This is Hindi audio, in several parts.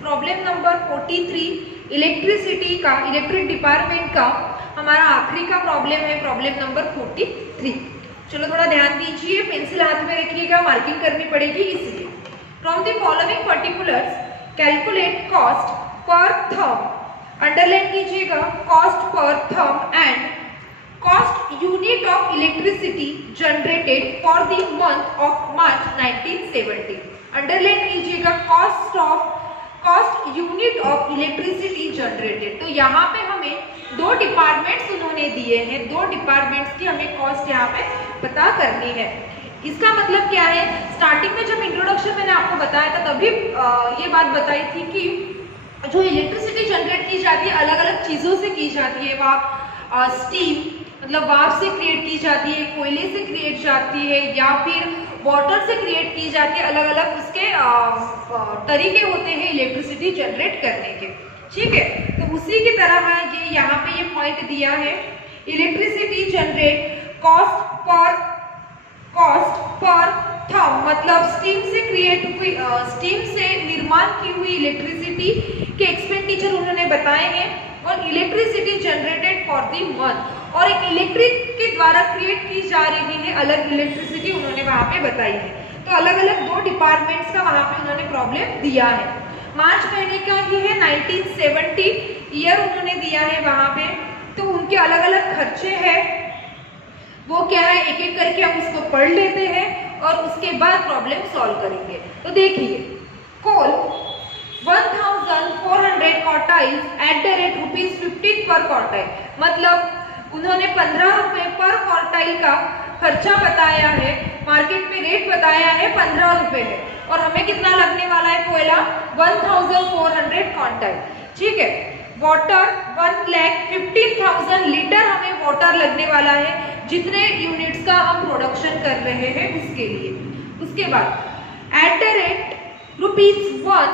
प्रॉब्लम नंबर 43 इलेक्ट्रिसिटी का, इलेक्ट्रिक डिपार्टमेंट का हमारा आखिरी का प्रॉब्लम है, प्रॉब्लम नंबर 43। चलो थोड़ा ध्यान दीजिए, पेंसिल हाथ में रखिएगा, मार्किंग करनी पड़ेगी इसलिए। From the following particulars calculate cost पर थर्म, अंडरलाइन कीजिएगा, कॉस्ट पर therm and cost unit of electricity generated for the month of March 1970। Underline कीजिएगा, cost unit of electricity generated. तो यहाँ पे हमें दो डिपार्टमेंट्स उन्होंने दिए हैं, दो डिपार्टमेंट्स की हमें कॉस्ट यहाँ पे पता करनी है। इसका मतलब क्या है, स्टार्टिंग में जब इंट्रोडक्शन मैंने आपको बताया था तभी ये बात बताई थी कि जो इलेक्ट्रिसिटी जनरेट की जाती है अलग अलग चीजों से की जाती है। वह स्टीम मतलब वाफ से क्रिएट की जाती है, कोयले से क्रिएट जाती है, या फिर वाटर से क्रिएट की जाती है। अलग अलग उसके तरीके होते हैं इलेक्ट्रिसिटी जनरेट करने के, ठीक है। तो उसी की तरह है ये यहाँ पे ये पॉइंट दिया है, इलेक्ट्रिसिटी जनरेट कॉस्ट पर थर्म, मतलब स्टीम से क्रिएट हुई, स्टीम से निर्माण की हुई इलेक्ट्रिसिटी के एक्सपेंडिचर उन्होंने बताए हैं, और electricity generated for the month, और एक इलेक्ट्रिक के द्वारा क्रिएट की जा रही है अलग इलेक्ट्रिसिटी उन्होंने वहां पे बताई है। तो अलग अलग दो डिपार्टमेंट्स का वहां पे उन्होंने प्रॉब्लम दिया है। मार्च महीने का ही है, 1970 ईयर उन्होंने दिया है वहां पे। तो उनके अलग अलग खर्चे हैं, वो क्या है एक एक करके हम उसको पढ़ लेते हैं और उसके बाद प्रॉब्लम सॉल्व करेंगे। तो देखिए, कोल 1400 क्वार्टाइल एट द रेट ₹15 पर क्वार्टाइल, मतलब उन्होंने 15 रुपए पर क्वार्टाइल का खर्चा बताया है, मार्केट में रेट बताया है 15 रुपए है, और हमें कितना लगने वाला है कोयला 1400 क्वार्टाइल, ठीक है। वाटर 1,15,000 लीटर हमें वाटर लगने वाला है, जितने यूनिट्स का हम प्रोडक्शन कर रहे हैं उसके लिए। उसके बाद एट द रेट ₹1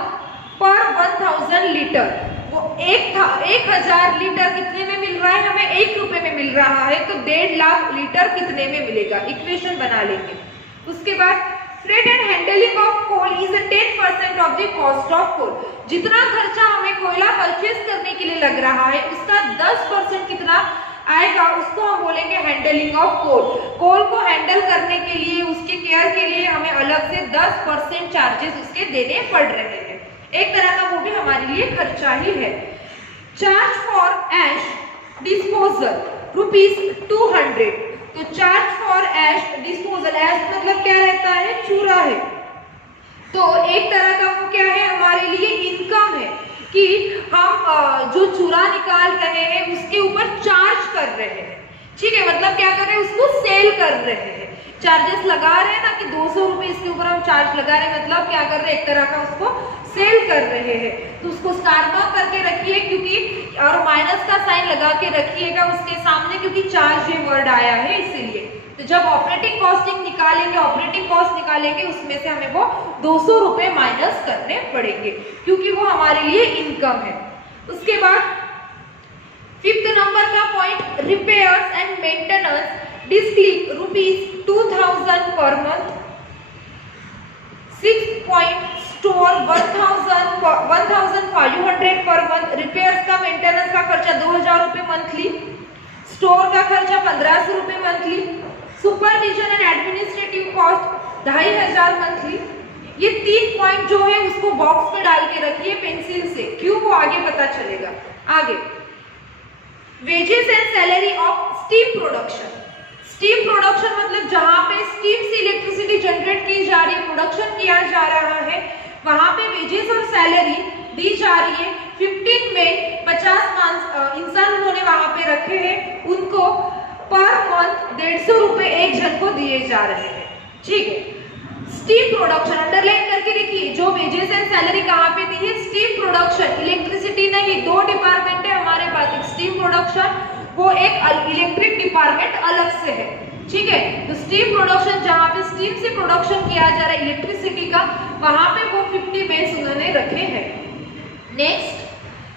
पर 1000 लीटर, वो 1000 लीटर कितने में मिल रहा है, हमें 1 रुपए में मिल रहा है, तो 1.5 लाख लीटर कितने में मिलेगा, इक्वेशन बना लेंगे। उसके बाद freight and handling of coal is 10% of the cost of coal, जितना खर्चा हमें कोयला परचेज करने के लिए लग रहा है उसका 10% कितना आएगा, उसको हम बोलेंगे हैंडलिंग ऑफ कोल। कोल को हैंडल करने के लिए, उसके केयर के लिए हमें अलग से 10% चार्जेस उसके देने पड़ रहे हैं। एक तरह का वो भी हमारे लिए खर्चा ही है। चार्ज फॉर ऐश डिस्पोजल ₹200, तो चार्ज फॉर ऐश डिस्पोजल, ऐश मतलब क्या रहता है, चूरा है, तो एक तरह का वो क्या है हमारे लिए इनकम है कि हम जो चूरा निकाल रहे हैं उसके ऊपर चार्ज कर रहे हैं, ठीक है। मतलब क्या कर रहे हैं, उसको सेल कर रहे हैं, चार्जेस लगा रहे हैं ना, कि 200 रुपए इसके ऊपर हम चार्ज लगा रहे हैं, मतलब क्या कर रहे हैं, एक तरह का उसको सेल कर रहे हैं। तो उसको स्टार मार्क करके रखिए, क्योंकि और माइनस का साइन लगा के रखिएगा उसके सामने, क्योंकि चार्ज ये वर्ड आया है इसीलिए। तो जब ऑपरेटिंग कॉस्टिंग निकालेंगे, ऑपरेटिंग कॉस्ट निकालेंगे, उसमें से हमें वो 200 रुपए माइनस करने पड़ेंगे, क्योंकि वो हमारे लिए इनकम है। उसके बाद 5th नंबर का पॉइंट, रिपेयर्स एंड मेंटेनेंस डिस्क्लिक ₹2000 per month. 6 point store 1500 per month, repairs का मेंटेनेंस का खर्चा 2000 रुपए मंथली, स्टोर का खर्चा 1500 रुपए monthly, supervision and administrative cost 2500 monthly. ये 3 पॉइंट जो है उसको बॉक्स में डाल के रखिए पेंसिल से, क्यों वो आगे पता चलेगा। आगे wages and salary of steam production, steam production मतलब जहां पे स्टीम से इलेक्ट्रिसिटी जनरेट की जा रही है, प्रोडक्शन किया जा रहा है, वहां पे वेजेस और सैलरी दी जा रही है। 15 में 50 इंसान उन्होंने वहां पे रखे हैं, उनको पर मंथ 150 रुपए एक जन को दिए जा रहे हैं, ठीक है। स्टीम प्रोडक्शन अंडरलाइन करके देखिए, जो वेजेस एंड सैलरी कहाँ पे दी है, स्टीम प्रोडक्शन, इलेक्ट्रिसिटी नहीं, दो डिपार्टमेंट है हमारे पास, एक स्टीम प्रोडक्शन, वो एक इलेक्ट्रिक डिपार्टमेंट अलग से है, ठीक है। तो स्टीम प्रोडक्शन जहाँ पे स्टीम से प्रोडक्शन किया जा रहा है इलेक्ट्रिसिटी का, वहां पे वो 50 बेस उन्होंने रखे हैं। Next,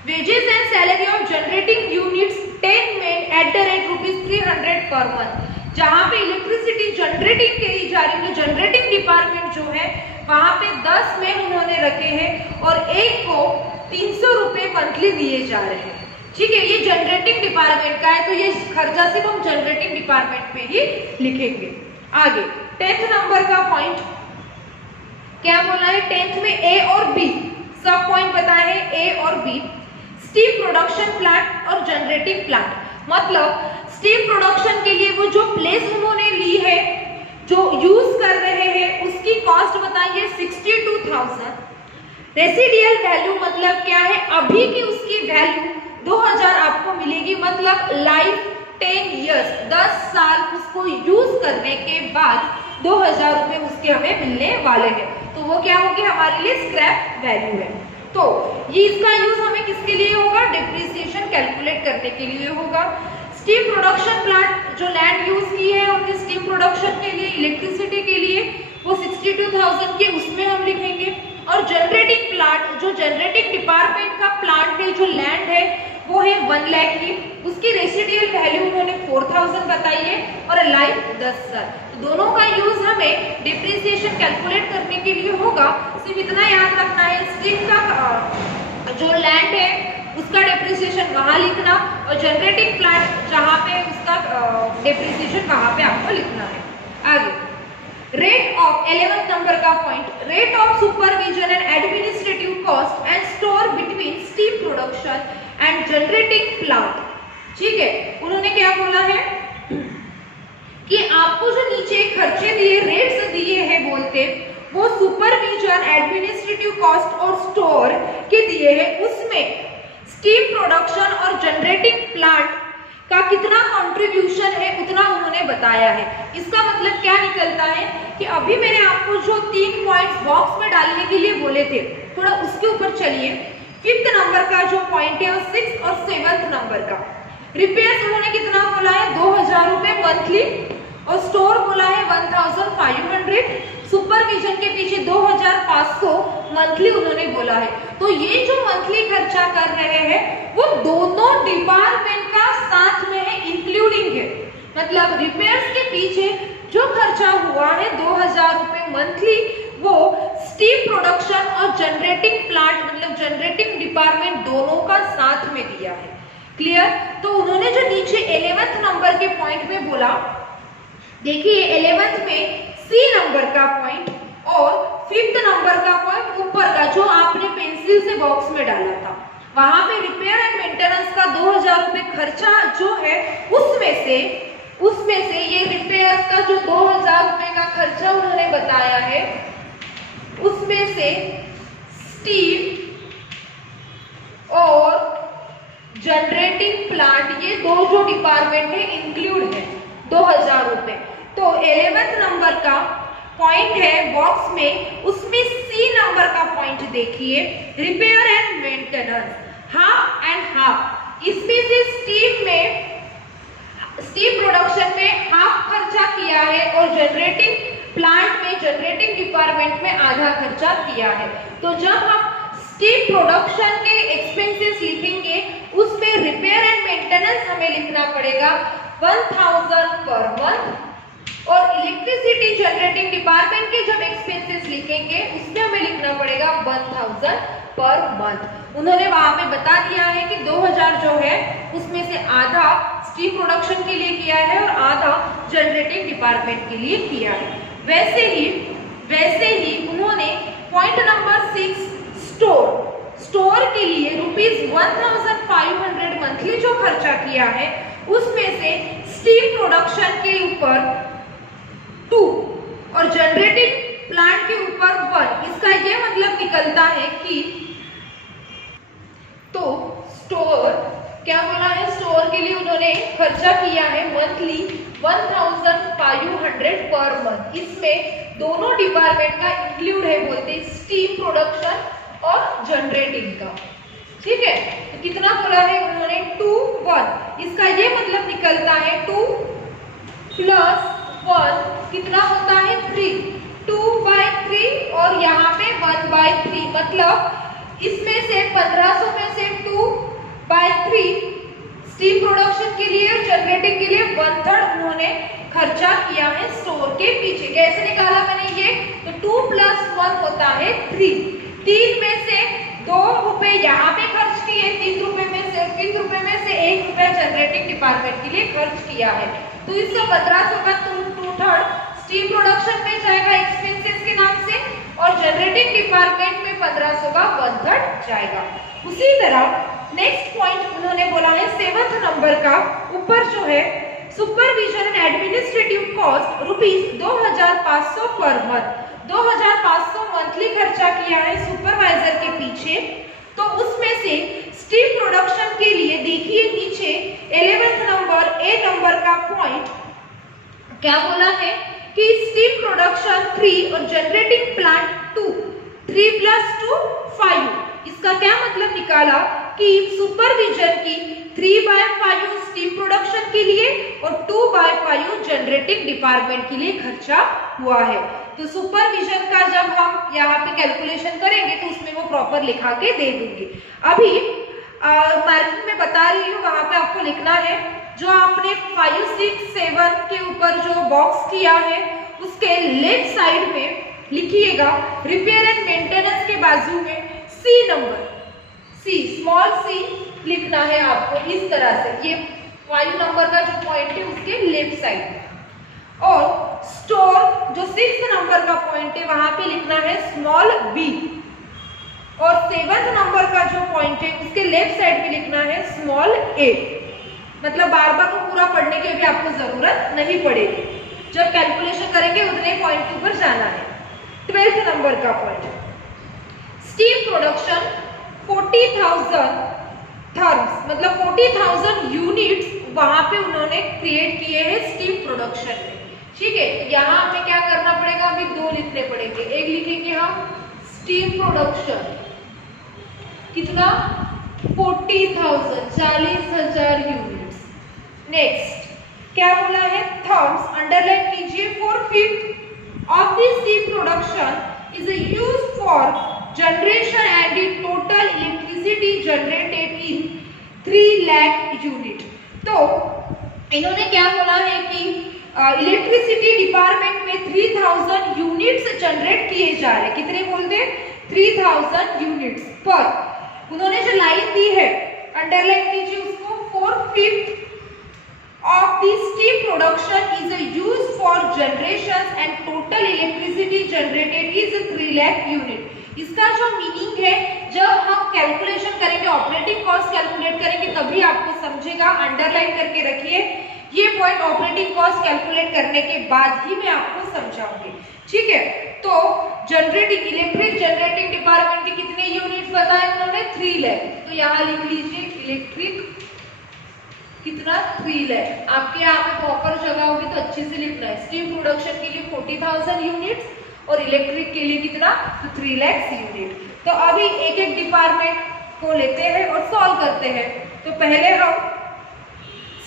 wages and salary of generating units 10 men at the rate ₹300 per month, जहां पे इलेक्ट्रिसिटी जनरेटिंग की जा रही है, तो जनरेटिंग डिपार्टमेंट जो है वहां पे 10 men उन्होंने रखे हैं, और एक को 300 रुपए मंथली दिए जा रहे हैं। ठीक है, ये जनरेटिंग डिपार्टमेंट का है, तो ये खर्चा सिर्फ हम जनरेटिंग डिपार्टमेंट में ही लिखेंगे। आगे 10th नंबर का पॉइंट क्या बोला है, 10th में ए और बी सब पॉइंट बताए हैं, ए और बी। स्टीम प्रोडक्शन प्लांट और जनरेटिंग प्लांट, मतलब स्टीम प्रोडक्शन के लिए वो जो प्लेस उन्होंने ली है, जो यूज कर रहे हैं, उसकी कॉस्ट बताइए 62,000। रेसिडियल वैल्यू मतलब क्या है, अभी की उसकी वैल्यू 2000 आपको मिलेगी, मतलब लाइफ 10 इयर्स 10 साल उसको यूज करने के बाद 2000 रुपए उसके हमें मिलने वाले हैं। तो वो क्या होगी, हमारे लिए स्क्रैप वैल्यू है। तो ये इसका यूज हमें किसके लिए होगा, डिप्रिसिएशन कैलकुलेट करने के लिए होगा। स्टीम प्रोडक्शन प्लांट जो लैंड यूज की है हमने स्टीम प्रोडक्शन के लिए, इलेक्ट्रिसिटी के लिए, वो 62,000 के उसमें हम लिखेंगे। और जनरेटिंग प्लांट जो जनरेटिंग डिपार्टमेंट का प्लांट है, जो लैंड है, वो है 1 लाख की, उसकी रेसिडियल वैल्यू उन्होंने 4000 बताई है और लाइफ 10 साल। तो दोनों का यूज हमें डिप्रिसिएशन कैलकुलेट करने के लिए होगा। सिर्फ इतना याद रखना है, स्टीम का जो लैंड है उसका डिप्रिसिएशन वहां लिखना, और जनरेटिंग प्लांट जहां पे उसका डिप्रिसिएशन वहां पे आपको लिखना है। आगे रेट ऑफ 11th नंबर का point, rate of supervision and administrative cost and store between steam production and generating plant. ठीक है, उन्होंने क्या बोला है कि आपको जो नीचे खर्चे दिए, रेट्स दिए हैं बोलते, वो सुपरविजन, एडमिनिस्ट्रेटिव कॉस्ट और स्टोर के दिए हैं, उसमें स्टीम प्रोडक्शन और जनरेटिंग प्लांट का कितना कंट्रीब्यूशन है उतना उन्होंने बताया है। इसका मतलब क्या निकलता है कि अभी मैंने आपको जो 3 पॉइंट्स बॉक्स में डालने के लिए बोले थे, थोड़ा उसके ऊपर चलिए। 5th नंबर का जो पॉइंट है, और 6th और 7th नंबर का रिपेयर्स उन्होंने कितना बोला है, 2000 रुपए मंथली, और स्टोर बोला है 1500, सुपरविजन के पीछे 2500 मंथली उन्होंने बोला है। तो ये जो मंथली खर्चा कर रहे हैं वो दोनों डिपार्टमेंट का साथ में है, इंक्लूडिंग है। मतलब रिपेयर्स के पीछे जो खर्चा हुआ है 2000 रुपए मंथली, वो स्टीम प्रोडक्शन और जनरेटिंग प्लांट मतलब जनरेटिंग डिपार्टमेंट दोनों का साथ में दिया है। क्लियर? तो उन्होंने जो नीचे 11th नंबर के पॉइंट में बोला, देखिए 11th में सी नंबर का पॉइंट और 5th नंबर का पॉइंट ऊपर का जो आपने पेंसिल से बॉक्स में डाला था, वहां पे रिपेयर एंड मेंटेनेंस का 2000 रुपए खर्चा जो है, उसमें से ये रिपेयर्स का जो 2000 रुपए का खर्चा उन्होंने बताया है, उसमें से स्टीम और जनरेटिंग प्लांट ये दो जो डिपार्टमेंट है इंक्लूड है 2000 रुपए। तो 11th नंबर का पॉइंट है बॉक्स में, उसमें सी नंबर का पॉइंट देखिए, repair and maintenance half and half. इसमें से स्टीम प्रोडक्शन में हाफ खर्चा किया है और जनरेटिंग प्लांट में, जनरेटिंग डिपार्टमेंट में आधा खर्चा किया है। तो जब हम स्टीम प्रोडक्शन के एक्सपेंसेस लिखेंगे, उसमें रिपेयर एंड मेंटेनेंस हमें लिखना पड़ेगा 1000 पर मंथ, और इलेक्ट्रिसिटी जनरेटिंग डिपार्टमेंट के जब एक्सपेंसेस लिखेंगे उसमें हमें लिखना पड़ेगा 1000 पर मंथ। उन्होंने वहां पे बता दिया है कि 2000 जो है उसमें से आधा स्टीम प्रोडक्शन के लिए किया है और आधा जनरेटिंग डिपार्टमेंट के लिए किया है। वैसे ही उन्होंने पॉइंट नंबर 6 स्टोर के लिए ₹1500 मंथली जो खर्चा किया है, उसमें से स्टीम प्रोडक्शन के ऊपर 2 और जनरेटिंग प्लांट के ऊपर 1। इसका यह मतलब निकलता है कि तो स्टोर क्या बोला है, स्टोर के लिए उन्होंने खर्चा किया है मंथली 1500 पर मंथ। इसमें दोनों डिपार्टमेंट का इंक्लूड है बोलते, स्टीम प्रोडक्शन और जनरेटिंग का। ठीक है, तो कितना बोला है उन्होंने 2 1। इसका ये मतलब निकलता है 2 + 1 कितना होता है 3, 2/3 और यहाँ पे 1/3। मतलब इसमें से 1500 में से 2/3 स्टीम प्रोडक्शन के लिए और जनरेटिंग के लिए 1/3 उन्होंने खर्चा किया है स्टोर के पीछे। कैसे निकाला मैंने ये, तो 2 + 1 होता है 3। 3 में से रुपए यहाँ पे खर्च किए, 3 रुपए में से 1 रुपया जनरेटिंग डिपार्टमेंट के लिए खर्च किया है। तो इसका 1500 का 2/3 स्टीम प्रोडक्शन में जाएगा एक्सपेंसेस के नाम से, और जनरेटिंग डिपार्टमेंट में 1500 का 1/3 जाएगा। उसी तरह नेक्स्ट पॉइंट उन्होंने बोला है 7th नंबर का ऊपर जो है, supervision and administrative cost ₹2500 per month, 2500 monthly खर्चा किया है सुपरवाइजर के पीछे। तो उसमें से स्टीम प्रोडक्शन के लिए देखिए नीचे 11th नंबर ए नंबर का पॉइंट क्या बोला है कि स्टीम प्रोडक्शन 3 और जनरेटिंग प्लांट 2, 3 + 2 5। इसका क्या मतलब निकाला कि सुपरविजन की 3/5 स्टीम प्रोडक्शन के लिए और 2/5 जनरेटिंग डिपार्टमेंट के लिए खर्चा हुआ है। तो सुपरविजन का जब हम यहाँ पे कैलकुलेशन करेंगे तो उसमें वो प्रॉपर लिखा के दे दूंगी। अभी मार्किंग में बता रही हूँ, वहां पे आपको लिखना है जो आपने 5, 6, 7 के ऊपर जो बॉक्स किया है उसके लेफ्ट साइड में लिखिएगा रिपेयर एंड मेंटेनेंस के बाजू में सी नंबर, सी स्मॉल सी लिखना है आपको इस तरह से। ये 5 नंबर का जो पॉइंट है उसके लेफ्ट साइड में, और स्टोर जो 6 नंबर का पॉइंट है वहां पे लिखना है स्मॉल बी, और 7th नंबर का जो पॉइंट है उसके लेफ्ट साइड में लिखना है स्मॉल ए। मतलब बार बार को पूरा पढ़ने की भी आपको जरूरत नहीं पड़ेगी, जब कैलकुलेशन करेंगे उतने पॉइंट के ऊपर जाना है। 12th नंबर का पॉइंट, स्टीम प्रोडक्शन 40,000 थर्म्स, मतलब 40,000 यूनिट्स वहां पे उन्होंने क्रिएट किए हैं स्टीम प्रोडक्शन में। ठीक है, यहाँ हमें क्या करना पड़ेगा, अभी 2 लिखने पड़ेंगे। एक लिखेंगे हम स्टीम प्रोडक्शन कितना 40,000 40,000 यूनिट्स। नेक्स्ट क्या बोला है, थर्म्स अंडरलाइन कीजिए 4/5 of the steam production is used for generation and the total electricity generated in 3 lakh unit. तो इन्होंने क्या बोला है कि इलेक्ट्रिसिटी डिपार्टमेंट में 3000 यूनिट्स जनरेट किए जा रहे हैं। कितने बोलते हैं, 3000 यूनिट्स पर। उन्होंने जो लाइन दी है अंडरलाइन कीजिए उसको, 4/5 of the steam production is used for generation and total electricity generated is 3 lakh unit। इसका जो मीनिंग है, जब हम कैलकुलेशन करेंगे ऑपरेटिंग कॉस्ट कैलकुलेट करेंगे तभी आपको समझेगा। अंडरलाइन करके रखिए, ये पॉइंट ऑपरेटिंग कॉस्ट कैलकुलेट करने के बाद ही मैं आपको समझाऊंगी। ठीक है, तो जनरेटिंग इलेक्ट्रिक जनरेटिंग डिपार्टमेंट के कितने यूनिट बताए उन्होंने, 3 लाख। तो यहाँ लिख लीजिए इलेक्ट्रिक कितना, 3 लाख। आपके यहाँ पे प्रॉपर जगह होगी तो अच्छे से लिखना है। स्टीम प्रोडक्शन के लिए 40,000 यूनिट्स और इलेक्ट्रिक के लिए कितना, तो 3 लाख यूनिट। तो अभी एक एक डिपार्टमेंट को लेते हैं और सॉल्व करते हैं। तो पहले हम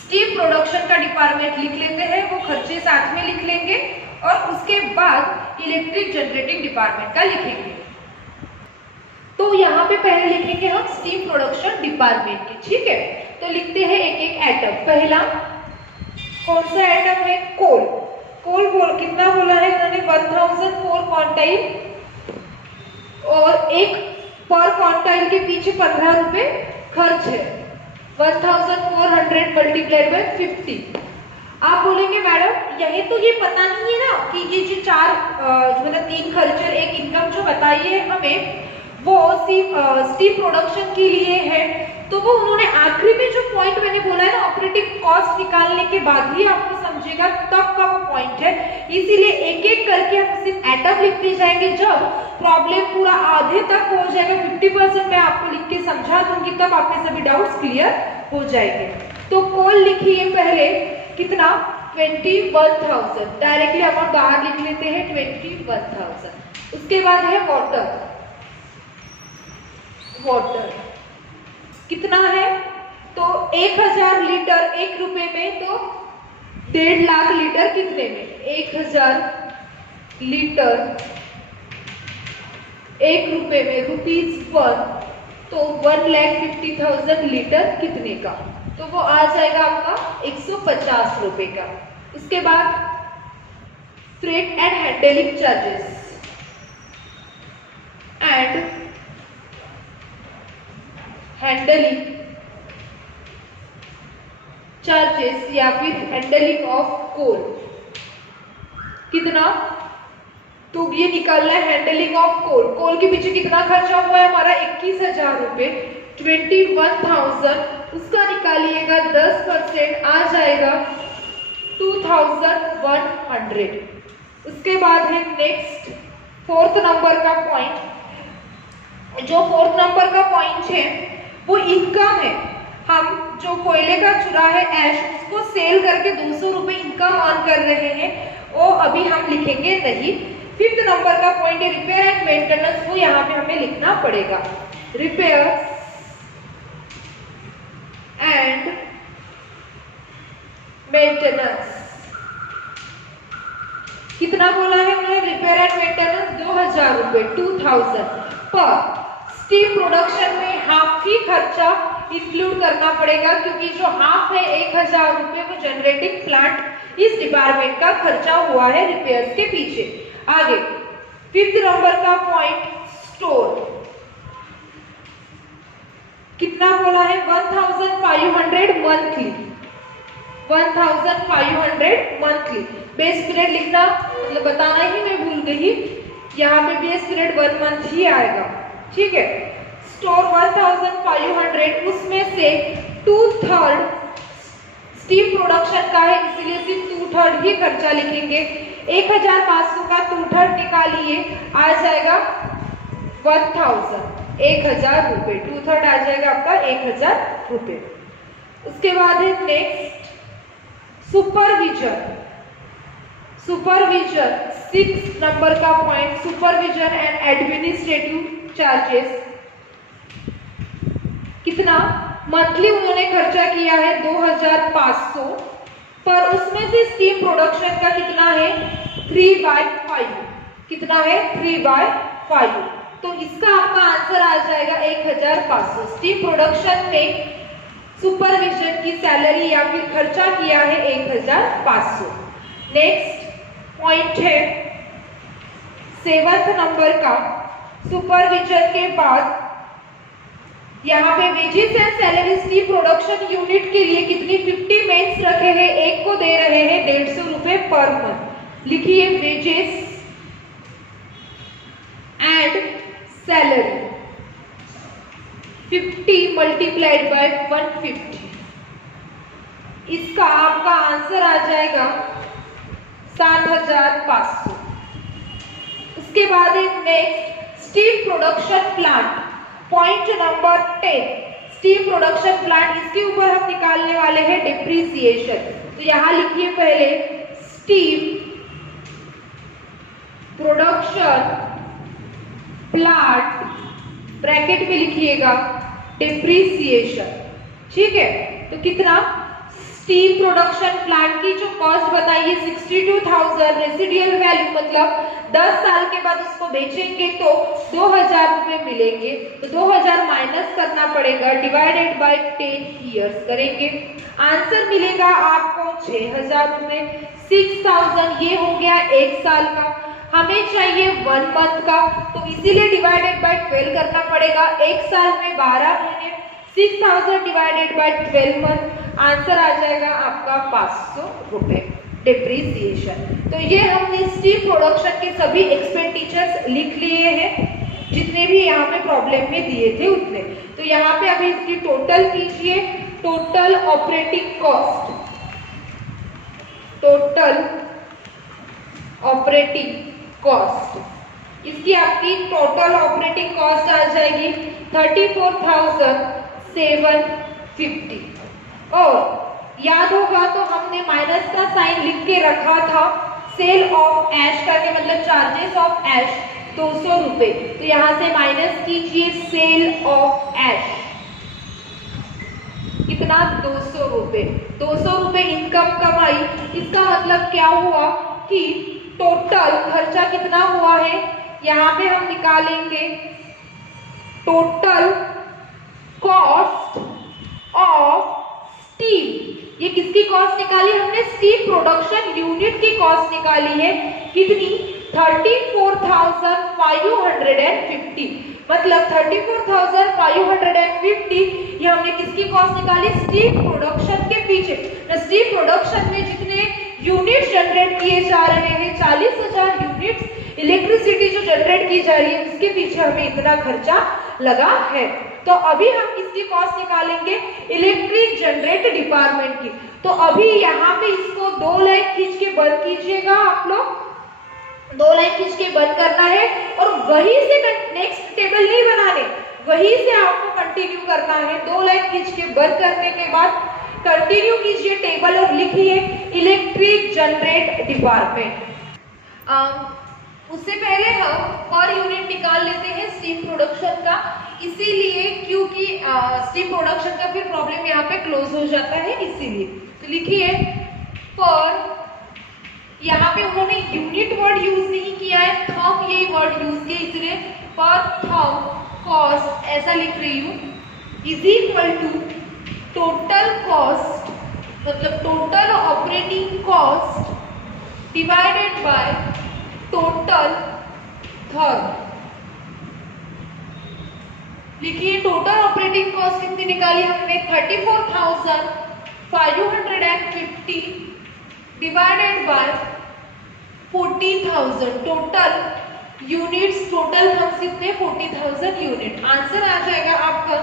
स्टीम प्रोडक्शन का डिपार्टमेंट लिख लेते हैं, वो खर्चे साथ में लिख लेंगे, और उसके बाद इलेक्ट्रिक जनरेटिंग डिपार्टमेंट का लिखेंगे। तो यहाँ पे पहले लिखेंगे हम स्टीम प्रोडक्शन डिपार्टमेंट की। ठीक है, तो लिखते हैं एक एक एटम। पहला कौन सा एटम है, कोल। कोल कितना बोला है उन्होंने, 1004 क्वांटाइल, और एक पर क्वांटाइल के पीछे 15 रुपए खर्च है। 1400 मल्टीप्लाइड बाय 50। आप बोलेंगे मैडम यही तो ये पता नहीं है ना कि ये जो 4 मतलब 3 खर्च एक इनकम जो बताई है हमें वो स्टीम प्रोडक्शन के लिए है। तो वो उन्होंने आखिरी में जो पॉइंट मैंने बोला है ना, ऑपरेटिंग कॉस्ट निकालने के बाद ही आपको समझेगा तब का वो पॉइंट है। इसीलिए एक एक करके हम सिर्फ एटम लिखते जाएंगे। जब प्रॉब्लम पूरा आधे तक हो जाएगा, 50% मैं आपको लिख के समझा दूंगी, तब आपके सभी डाउट्स क्लियर हो जाएंगे। तो कोल लिखिए पहले कितना, 21,000। डायरेक्टली अमाउंट बाहर लिख लेते हैं 21,000। उसके बाद है वाटर। वाटर कितना है, तो 1000 लीटर 1 रुपए में, तो 1.5 लाख लीटर कितने में, 1000 लीटर 1 रुपए में, ₹1, तो 1,50,000 लीटर कितने का, तो वो आ जाएगा आपका 150 रुपए का। उसके बाद freight and handling charges and handling charges या फिर हैंडलिंग ऑफ कोल कितना, तो ये निकालना है हैंडलिंग ऑफ कोल। कोल के पीछे कितना खर्चा हुआ है हमारा 21,000 रुपए, 21,000, उसका निकालिएगा 10% आ जाएगा 2,100। उसके बाद है नेक्स्ट फोर्थ नंबर का पॉइंट। जो फोर्थ नंबर का पॉइंट है वो इनकम है। हम जो कोयले का चूरा है ऐश, उसको सेल करके 200 रुपए इनकम अर्न कर रहे हैं, वो अभी हम लिखेंगे नहीं। फिफ्थ नंबर का पॉइंट है रिपेयर एंड मेंटेनेंस, वो यहाँ पे हमें लिखना पड़ेगा। रिपेयर एंड मेंटेनेंस कितना बोला है उन्होंने, रिपेयर एंड मेंटेनेंस 2,000 रुपए, 2,000 पर। स्टील प्रोडक्शन में हाफ ही खर्चा इंक्लूड करना पड़ेगा, क्योंकि जो हाफ है 1,000 रुपए वो जनरेटिंग प्लांट इस डिपार्टमेंट का खर्चा हुआ है रिपेयर्स के पीछे। आगे फिफ्थ नंबर का पॉइंट स्टोर कितना बोला है 1,500 मंथली, 1,500 मंथली। बेस पीरियड लिखना मतलब बताना ही मैं भूल गई, यहाँ पे बेस पीरियड 1 मंथ ही आएगा, ठीक है। स्टोर 1,500, उसमें से 2/3 स्टील प्रोडक्शन का है, इसलिए सिर्फ 2/3 ही खर्चा लिखेंगे। 1,500 का 2/3 निकालिए, आ जाएगा 1,000, 1,000 रुपए, 2/3 आ जाएगा आपका 1,000 रुपए। उसके बाद है नेक्स्ट सुपरविजन। सुपरविजन 6 नंबर का point, supervision and administrative charges कितना मंथली उन्होंने खर्चा किया है 2,500, पर उसमें से स्टीम प्रोडक्शन का कितना है 3/5, कितना है 3/5, तो इसका आपका आंसर आ जाएगा 1,500। स्टीम प्रोडक्शन में सुपरविजन की सैलरी या फिर खर्चा किया है 1,500। नेक्स्ट पॉइंट है 7th नंबर का, सुपरविजन के बाद यहाँ पे wages and salary steel production unit के लिए कितनी 50 मेंस रखे हैं, एक को दे रहे हैं 150 रुपए पर मंथ। लिखिए wages and salary 50 multiplied by 150, इसका आपका आंसर आ जाएगा 7,500। उसके बाद next steel production plant, point number 10 steel production plant, इसके ऊपर हम निकालने वाले हैं डिप्रिसिएशन। तो यहां लिखिए पहले स्टील प्रोडक्शन प्लांट, ब्रैकेट में लिखिएगा डिप्रिसिएशन, ठीक है। तो कितना स्टील प्रोडक्शन प्लांट की जो कॉस्ट बताइए 62,000, रेसिडुअल वैल्यू मतलब 10 साल के बाद उसको बेचेंगे तो 2,000 रुपए मिलेंगे, तो 2,000 माइनस करना पड़ेगा, डिवाइडेड बाय 10 ईयर्स करेंगे, आंसर मिलेगा आपको 6,000 रुपए। 6,000 ये हो गया 1 साल का, हमें चाहिए 1 मंथ का, तो इसीलिए डिवाइडेड बाय 12 करना पड़ेगा। 1 साल में 12 महीने, 6,000 डिवाइडेड बाय 12 मंथ, आंसर आ जाएगा आपका 500 रुपए डिप्रिसिएशन। तो ये हमने स्टील प्रोडक्शन के सभी एक्सपेंडिचर्स लिख लिए हैं, जितने भी यहाँ पे प्रॉब्लम में दिए थे उतने। तो यहाँ पे अभी इसकी टोटल कीजिए, total operating cost, total operating cost, इसकी आपकी टोटल ऑपरेटिंग कॉस्ट आ जाएगी 34,750। और याद होगा तो हमने माइनस का साइन लिख के रखा था, सेल ऑफ ऐश करके मतलब चार्जेस ऑफ ऐश 200 रुपए, तो यहां से माइनस कीजिए सेल ऑफ ऐश कितना 200 रुपए, 200 रुपए इनकम कमाई। इसका मतलब क्या हुआ कि टोटल खर्चा कितना हुआ है, यहाँ पे हम निकालेंगे टोटल कॉस्ट ऑफ स्टील। ये किसकी कॉस्ट निकाली हमने, स्टील प्रोडक्शन यूनिट की कॉस्ट निकाली है, कितनी 34,550। मतलब 34,550 ये हमने किसकी कॉस्ट निकाली, स्टीम प्रोडक्शन के पीछे। स्टीम प्रोडक्शन में जितने यूनिट जनरेट किए जा रहे हैं, 40,000 यूनिट्स इलेक्ट्रिसिटी जो जनरेट की जा रही है, उसके पीछे हमें इतना खर्चा लगा है। तो अभी हम इसकी कॉस्ट निकालेंगे इलेक्ट्रिक जनरेट डिपार्टमेंट की। तो अभी यहाँ पे इसको 2 लाइन खींच के बंद कीजिएगा, आप लोग 2 लाइन खींच के बंद करना है और वहीं से नेक्स्ट टेबल नहीं बनाने, वहीं से आपको कंटिन्यू करना है। 2 लाइन खींच के बंद करने के बाद कंटिन्यू कीजिए टेबल और लिखिए इलेक्ट्रिक जनरेट डिपार्टमेंट। उससे पहले हम पर यूनिट निकाल लेते हैं स्टीम प्रोडक्शन का, इसीलिए क्योंकि स्टीम प्रोडक्शन का फिर प्रॉब्लम यहाँ पे क्लोज हो जाता है, इसीलिए। तो लिखिए पर, यहाँ पे उन्होंने यूनिट वर्ड यूज नहीं किया है, थर्म ये वर्ड यूज किया, इसलिए पर थर्म कॉस्ट ऐसा लिख रही हूँ is equal to total cost, मतलब total operating cost divided by total therm. लिखिए टोटल ऑपरेटिंग कॉस्ट कितनी निकाली हमने, 34,550 divided by 40,000। Total units, total हम कितने, 40,000 यूनिट। आंसर आ जाएगा आपका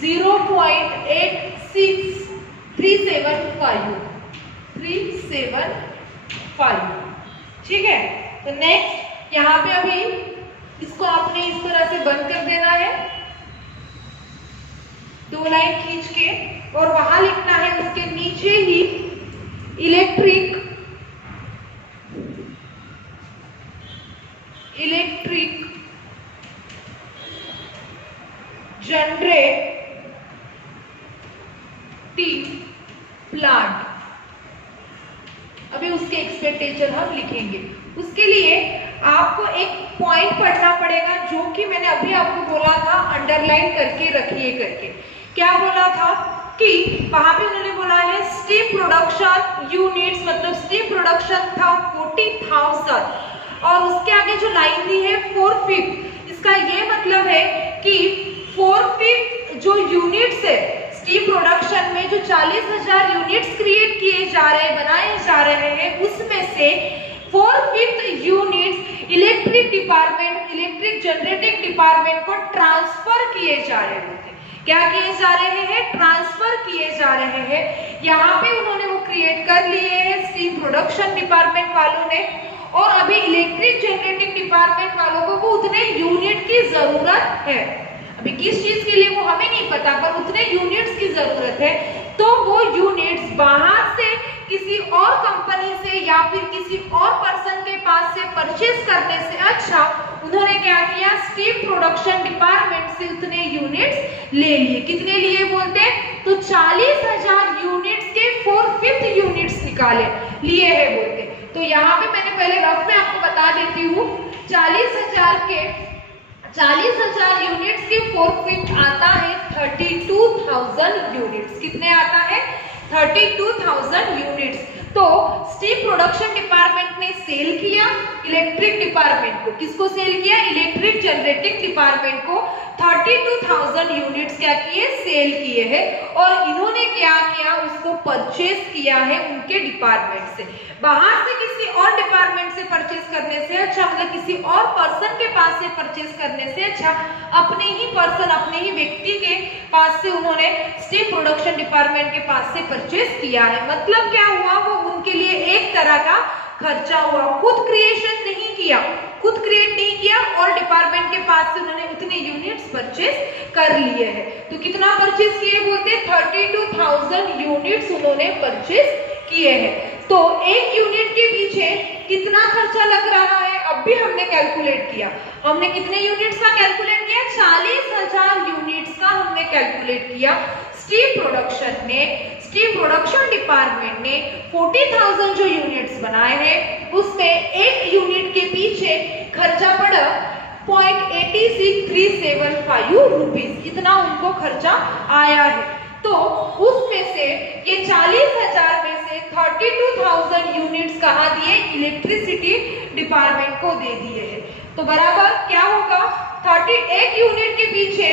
0.86375। ठीक है। तो नेक्स्ट यहाँ पे अभी इसको आपने इस तरह से बंद कर देना है, 2 लाइन खींच के, और वहां लिखना है उसके नीचे ही इलेक्ट्रिक जनरेटिंग प्लांट। अभी उसके एक्सपेंडिचर हम लिखेंगे। उसके लिए आपको एक पॉइंट पढ़ना पड़ेगा, जो कि मैंने अभी आपको बोला था अंडरलाइन करके रखिए करके। क्या बोला था कि वहां पे उन्होंने बोला है स्टीम प्रोडक्शन यूनिट्स, मतलब स्टीम प्रोडक्शन था 40,000 और उसके आगे जो लाइन दी है 4/5, इसका ये मतलब है कि 4/5 जो यूनिट्स है स्टीम प्रोडक्शन में, जो 40,000 यूनिट्स क्रिएट किए जा रहे हैं, बनाए जा रहे हैं, उसमें से 4/5 units electric department, electric generating department को ट्रांसफर किए जा रहे होते। क्या किए जा रहे हैं, ट्रांसफर किए जा रहे हैं। यहाँ पे उन्होंने वो क्रिएट कर लिए हैं स्टीम प्रोडक्शन डिपार्टमेंट वालों ने, और अभी इलेक्ट्रिक जनरेटिंग डिपार्टमेंट वालों को उतने यूनिट की जरूरत है। अभी किस चीज के लिए वो हमें नहीं पता, पर उतने यूनिट्स की जरूरत है। तो वो यूनिट्स बाहर से किसी और कंपनी से या फिर किसी और पर्सन के पास से परचेज करने से अच्छा उन्होंने क्या किया, स्टीम प्रोडक्शन डिपार्टमेंट से उतने यूनिट्स ले लिए। कितने लिए बोलते हैं, तो 40,000 यूनिट्स के 4/5 यूनिट्स निकाले लिए हैं बोलते। तो यहाँ पे मैंने पहले रफ में आपको बता देती हूँ, 40,000 यूनिट्स के 4/5 आता है 32,000 यूनिट्स। कितने आता है, 32,000 यूनिट्स। तो स्टीम प्रोडक्शन डिपार्टमेंट ने सेल किया इलेक्ट्रिक डिपार्टमेंट को, किसको सेल किया, इलेक्ट्रिक जनरेटिंग डिपार्टमेंट को 32,000 यूनिट्स क्या किए, सेल किए हैं। और इन्होंने क्या किया, उसको परचेज किया है उनके डिपार्टमेंट से। बाहर से किसी और डिपार्टमेंट से परचेज करने से अच्छा, मतलब किसी और पर्सन के पास से परचेज करने से अच्छा अपने ही पर्सन, अपने ही व्यक्ति के पास से उन्होंने स्टीम प्रोडक्शन डिपार्टमेंट के पास से परचेज किया है। मतलब क्या हुआ, वो उनके लिए एक तरह का खर्चा हुआ, खुद क्रिएशन नहीं किया, खुद क्रिएट नहीं किया, और डिपार्टमेंट के पास से उन्होंने उतने यूनिट्स परचेज कर लिए हैं। तो कितना परचेज किए बोलते, 32,000 यूनिट्स उन्होंने परचेज किए हैं। तो एक यूनिट के पीछे कितना खर्चा लग रहा है, अब भी हमने कैलकुलेट किया। हमने कितने यूनिट्स का कैलकुलेट किया, 40,000 यूनिट्स का हमने कैलकुलेट किया। स्टीम प्रोडक्शन डिपार्टमेंट ने 40,000 जो यूनिट्स बनाए हैं, उसमें एक यूनिट के पीछे खर्चा पड़ा 0.86375 रुपीज, इतना उनको खर्चा आया है। तो उसमें से ये 40,000 में से 32,000 यूनिट्स कहाँ दिए, इलेक्ट्रिसिटी डिपार्टमेंट को दे दिए हैं। तो बराबर क्या होगा, 31 यूनिट के पीछे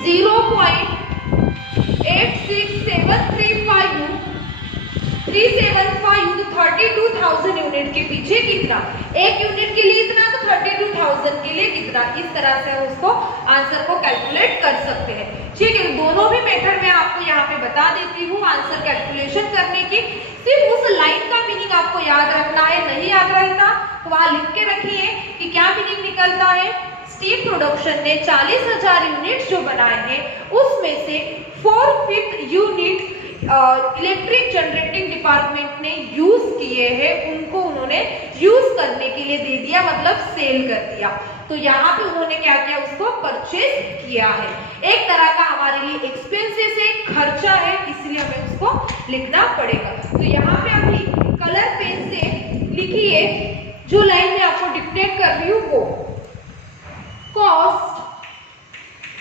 0.86735 तो 32,000 यूनिट के पीछे कितना, एक यूनिट के लिए इतना तो 32,000 के लिए कितना, इस तरह से उसको आंसर को कैलकुलेट कर सकते हैं। ठीक है, दोनों भी मेथड मैं आपको यहाँ पे बता देती हूँ आंसर कैलकुलेशन करने की। सिर्फ उस लाइन का मीनिंग आपको याद रखना है, नहीं याद रहता तो वहां लिख के रखिए कि क्या मीनिंग निकलता है। स्टील प्रोडक्शन ने 40,000 यूनिट जो बनाए हैं उसमें से 4/5 यूनिट इलेक्ट्रिक जनरेटिंग डिपार्टमेंट ने यूज किए हैं, उनको उन्होंने यूज करने के लिए दे दिया, मतलब सेल कर दिया। तो यहाँ पे उन्होंने क्या किया, उसको परचेज किया है। एक तरह का हमारे लिए एक्सपेंसेस है, खर्चा है, इसलिए हमें उसको लिखना पड़ेगा। तो यहाँ पे अभी कलर पेन से लिखिए, जो लाइन में आपको डिक्टेट कर रही हूँ वो, cost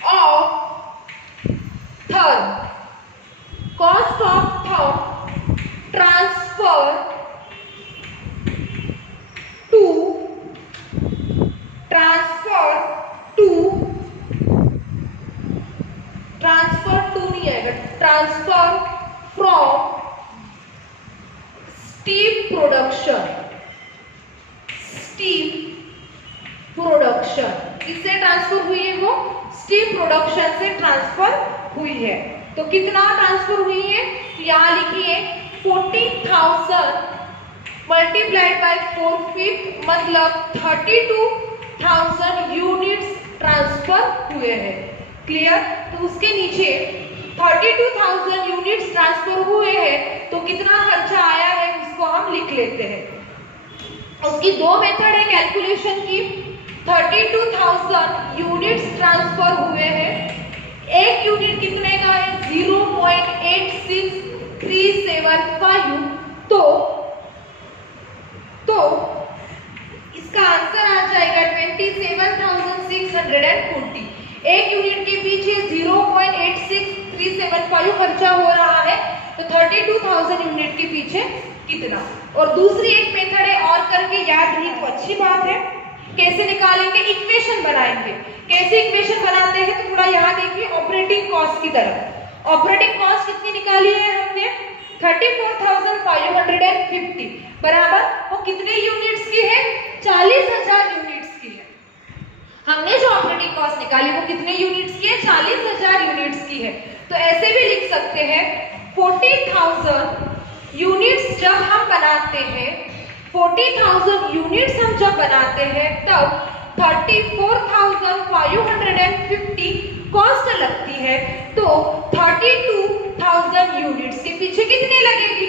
of therm, cost of therm transfer to नहीं आएगा, ट्रांसफर फ्रॉम स्टील प्रोडक्शन, किससे ट्रांसफर हुई है, वो स्टील प्रोडक्शन से ट्रांसफर हुई है। तो कितना ट्रांसफर हुई है, यहाँ लिखिए 40,000 मल्टीप्लाइड बाय 4/5 मतलब 32,000 यूनिट्स ट्रांसफर हुए हैं। क्लियर, तो उसके नीचे 32,000 यूनिट्स ट्रांसफर हुए हैं तो कितना खर्चा आया है उसको हम लिख लेते हैं। उसकी दो मेथड है कैलकुलेशन की। 32,000 यूनिट्स ट्रांसफर हुए हैं, एक यूनिट कितने का है, 0.86375, तो इसका आंसर आ जाएगा 27,640। एक यूनिट के पीछे 0.86375 खर्चा हो रहा है, तो 32,000 यूनिट के पीछे कितना। और दूसरी एक मेथड है, और करके याद रही तो अच्छी बात है। कैसे निकालेंगे, इक्वेशन बनाएंगे। कैसे इक्वेशन बनाते हैं, तो थोड़ा यहाँ देखिए, ऑपरेटिंग कॉस्ट की तरफ। ऑपरेटिंग कॉस्ट कितनी निकाली है हमने, 34,550 बराबर वो कितने यूनिट्स की है, 40,000 यूनिट्स की है। हमने जो ऑपरेटिंग कॉस्ट निकाली वो कितने यूनिट्स की है, 40,000 यूनिट्स की है। तो ऐसे भी लिख सकते हैं 40,000 यूनिट्स जब हम बनाते हैं, 40,000 यूनिट्स हम जब बनाते हैं तब 34,550 कॉस्ट लगती है। तो 32,000 यूनिट्स के पीछे कितने लगेगी,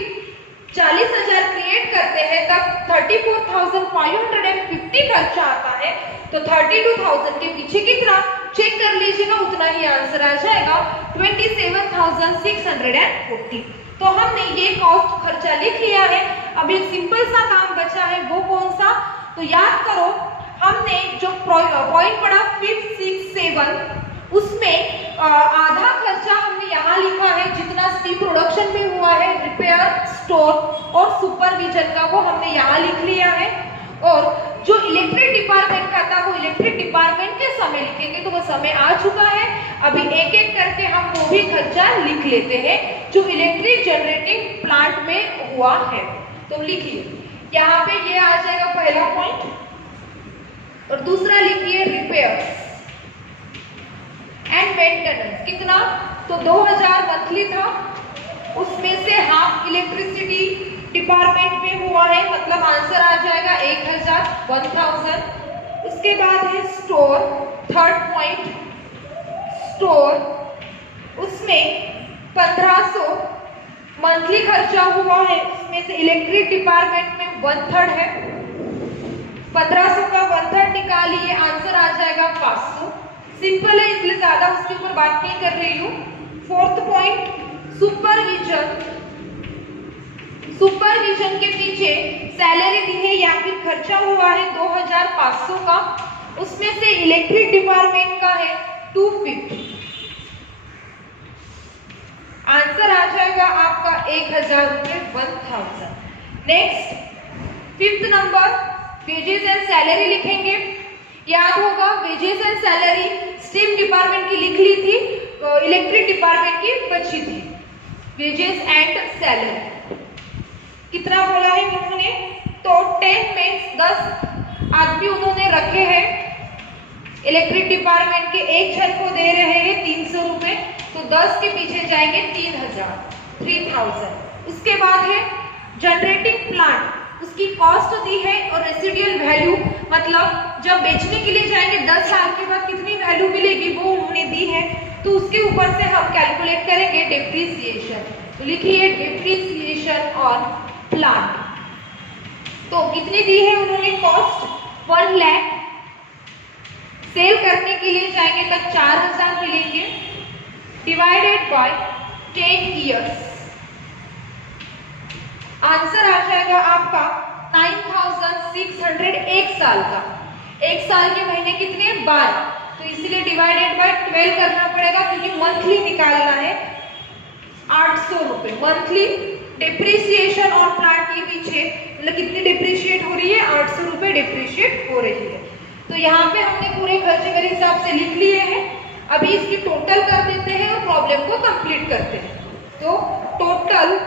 40,000 क्रिएट करते हैं तब 34,550 खर्चा आता है, तो 32,000 के पीछे कितना चेक कर लीजिएगा, उतना ही आंसर आ जाएगा 27,640। तो हमने ये कॉस्ट खर्चा लिख लिया है। अब एक सिंपल सा काम बचा है, वो कौन सा, तो याद करो हमने जो पॉइंट पढ़ा 5, 6, 7 उसमें आधा खर्चा हमने यहाँ लिखा है, जितना स्टील प्रोडक्शन में हुआ है, रिपेयर, स्टोर और सुपरविजन का, वो हमने यहाँ लिख लिया है। और जो इलेक्ट्रिक डिपार्टमेंट का था वो इलेक्ट्रिक डिपार्टमेंट के समय लिखेंगे, तो वो समय आ चुका है। अभी एक एक करके हम वो भी खर्चा लिख लेते हैं जो इलेक्ट्रिक जनरेटिंग प्लांट में हुआ है। तो लिखिए, यहाँ पे ये आ जाएगा पहला पॉइंट, और दूसरा लिखिए रिपेयर्स एंड मेंटेनेंस। कितना, तो 2,000 मंथली था, उसमें से हाफ इलेक्ट्रिसिटी डिपार्टमेंट में हुआ है, मतलब आंसर आ जाएगा 1,000। उसके बाद है स्टोर, थर्ड पॉइंट स्टोर, उसमें 1,500 मंथली खर्चा हुआ है, उसमें से इलेक्ट्रिक डिपार्टमेंट में 1/3 है, 1,500 का 1/3 निकालिए, आंसर आ जाएगा 500। सिंपल है, इसलिए ज्यादा उसके ऊपर बात नहीं कर रही हूँ। फोर्थ पॉइंट सुपरविजन, सुपरविजन के पीछे सैलरी दी है या फिर खर्चा हुआ है 2,500 का, उसमें से इलेक्ट्रिक डिपार्टमेंट का है 250। आंसर आ जाएगा आपका 1,000 रुपये, 1,000। Next 5th number wages and salary लिखेंगे। याद होगा wages and salary steam department की लिख ली थी, इलेक्ट्रिक डिपार्टमेंट की बची थी। वेजेस एंड सैलरी कितना बोला है उन्होंने, तो 10 में 10 आदमी उन्होंने रखे हैं। इलेक्ट्रिक डिपार्टमेंट के एक जन को दे रहे हैं 300 रुपए, तो 10 के पीछे जाएंगे 3000। उसके बाद है जनरेटिंग प्लांट, उसकी कॉस्ट दी है और रेसिडुअल वैल्यू, मतलब जब बेचने के लिए जाएंगे 10 साल के बाद कितनी वैल्यू मिलेगी वो उन्होंने दी है, तो उसके ऊपर से हम कैलकुलेट करेंगे डेप्रिसिएशन। तो लिखिए डेप्रिसिएशन ऑन प्लांट। तो कितनी दी है उन्होंने कॉस्ट 1 लाख, सेल करने के लिए जाएंगे तब 4000 मिलेंगे, डिवाइडेड बाय 10 ईयर्स। आंसर आ जाएगा आपका 9600 एक साल का। एक साल के महीने कितने 12, तो इसलिए डिवाइडेड बाय 12 करना पड़ेगा क्योंकि मंथली निकालना है 800 रुपए मंथली। डिप्रिसिएशन और प्लांट के पीछे मतलब कितनी डिप्रिशिएट हो रही है, 800 रुपए डिप्रिशिएट हो रही है। तो यहाँ पे हमने पूरे खर्चे के हिसाब से लिख लिए हैं। अभी इसकी टोटल कर देते हैं और प्रॉब्लम को कंप्लीट करते हैं। तो total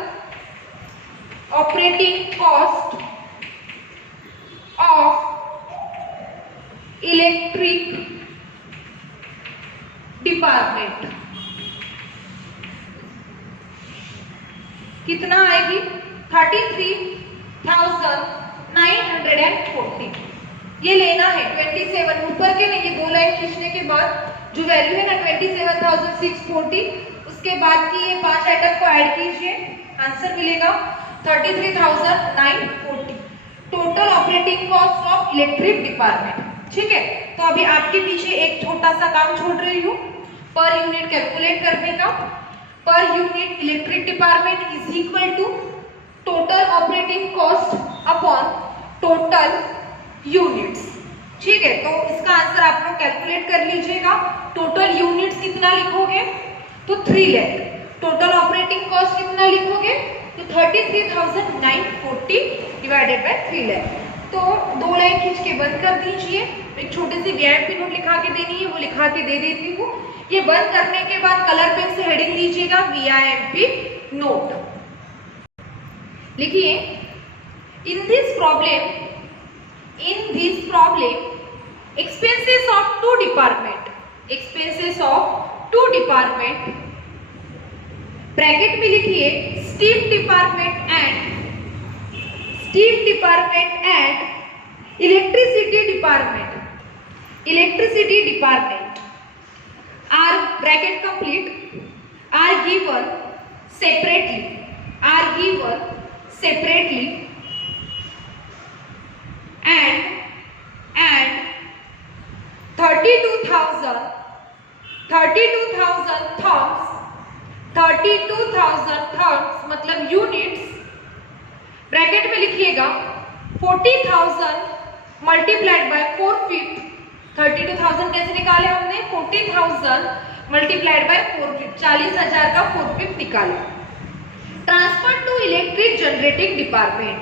operating cost of electric department कितना आएगी, 33,940। ये लेना है 27 ऊपर के नहीं, ये 2 लाइन खींचने के बाद जो वैल्यू है ना 27,640, उसके बाद की ये 5 आइटम को ऐड कीजिए, आंसर मिलेगा 33,940 total operating cost of electric department. ठीक है, तो अभी आपके पीछे एक छोटा सा काम छोड़ रही हूँ, पर यूनिट कैलकुलेट करने का। पर unit electric department is equal to total operating cost upon total units. ठीक है, तो इसका आंसर आप लोग कैलकुलेट कर लीजिएगा। टोटल यूनिट्स कितना लिखोगे, तो 3 लाख। टोटल ऑपरेटिंग कॉस्ट कितना लिखोगे, तो 33,940 डिवाइडेड बाय 3 लाख। तो 2 लाइन खींच के बंद कर दीजिए। एक छोटी सी वीआईपी नोट लिखा के देनी है, वो लिखा के दे देती हूँ। ये बंद करने के बाद कलर पेन से हेडिंग दीजिएगा वीआईपी नोट। लिखिए in this problem expenses of two department bracket में लिखिए steam department and electricity department are bracket complete are given separately and 32,000 thumbs मतलब यूनिट्स ब्रैकेट में लिखिएगा 40,000 मल्टीप्लाइड बाय 4/5। 32,000 कैसे निकाले हमने, 40,000 मल्टीप्लाइड बाय 4/5, 40,000 का 4/5 निकाला। Transfer to electric generating department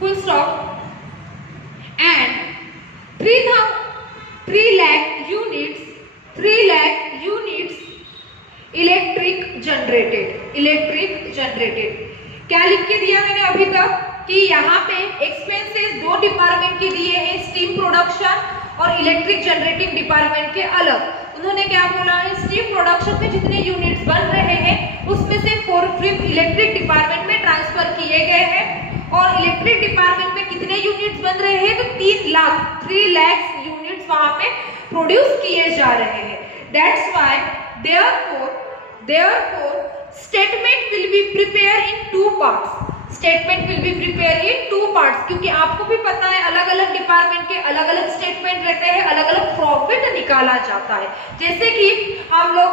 full stop and 3 lakh units electric generated. क्या लिख के दिया मैंने अभी तक कि यहाँ पे एक्सपेंसेस 2 डिपार्टमेंट के दिए हैं, स्टीम प्रोडक्शन और इलेक्ट्रिक जनरेटिंग डिपार्टमेंट के अलग। उन्होंने क्या बोला है, स्टीम प्रोडक्शन में जितने यूनिट्स बन रहे हैं उसमें से 4/5 इलेक्ट्रिक डिपार्टमेंट में ट्रांसफर किए गए हैं, और इलेक्ट्रिक डिपार्टमेंट में कितने यूनिट्स बन रहे हैं, तो 3 लाख यूनिट्स वहां पे प्रोड्यूस किए जा रहे हैं। That's why therefore statement will be prepared in 2 parts। क्योंकि आपको भी पता है अलग अलग डिपार्टमेंट के अलग अलग स्टेटमेंट रहते हैं, अलग अलग प्रॉफिट निकाला जाता है। जैसे कि हम लोग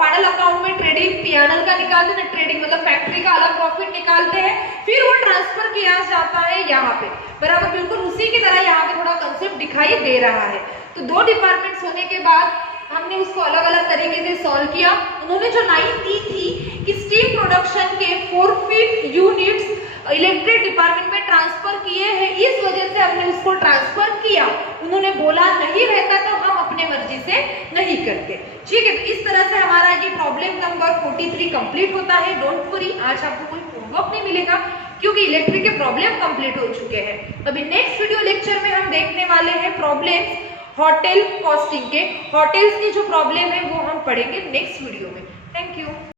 फाइनल अकाउंट में ट्रेडिंग पीएनएल का निकालते हैं, ट्रेडिंग मतलब फैक्ट्री का अलग प्रॉफिट निकालते हैं, फिर वो ट्रांसफर किया जाता है यहाँ पे। बराबर बिल्कुल उसी की तरह यहाँ पे थोड़ा कंसेप्ट दिखाई दे रहा है। तो 2 डिपार्टमेंट्स होने के बाद हमने उसको अलग अलग तरीके से सॉल्व किया। उन्होंने जो लाइन दी थी कि स्टीम प्रोडक्शन के 4/5 यूनिट्स इलेक्ट्रिक डिपार्टमेंट में ट्रांसफर किए हैं, इस वजह से हमने उसको ट्रांसफर किया। उन्होंने बोला नहीं रहता तो हम अपने मर्जी से नहीं करते। ठीक है, तो इस तरह से हमारा ये प्रॉब्लम नंबर 43 कंप्लीट होता है। डोंट वरी, आज आपको कोई होमवर्क नहीं मिलेगा क्योंकि इलेक्ट्रिक के प्रॉब्लम कंप्लीट हो चुके हैं। अभी नेक्स्ट वीडियो लेक्चर में हम देखने वाले हैं प्रॉब्लम्स होटल कॉस्टिंग के। होटल्स की जो प्रॉब्लम है वो हम पढ़ेंगे नेक्स्ट वीडियो में। Thank you.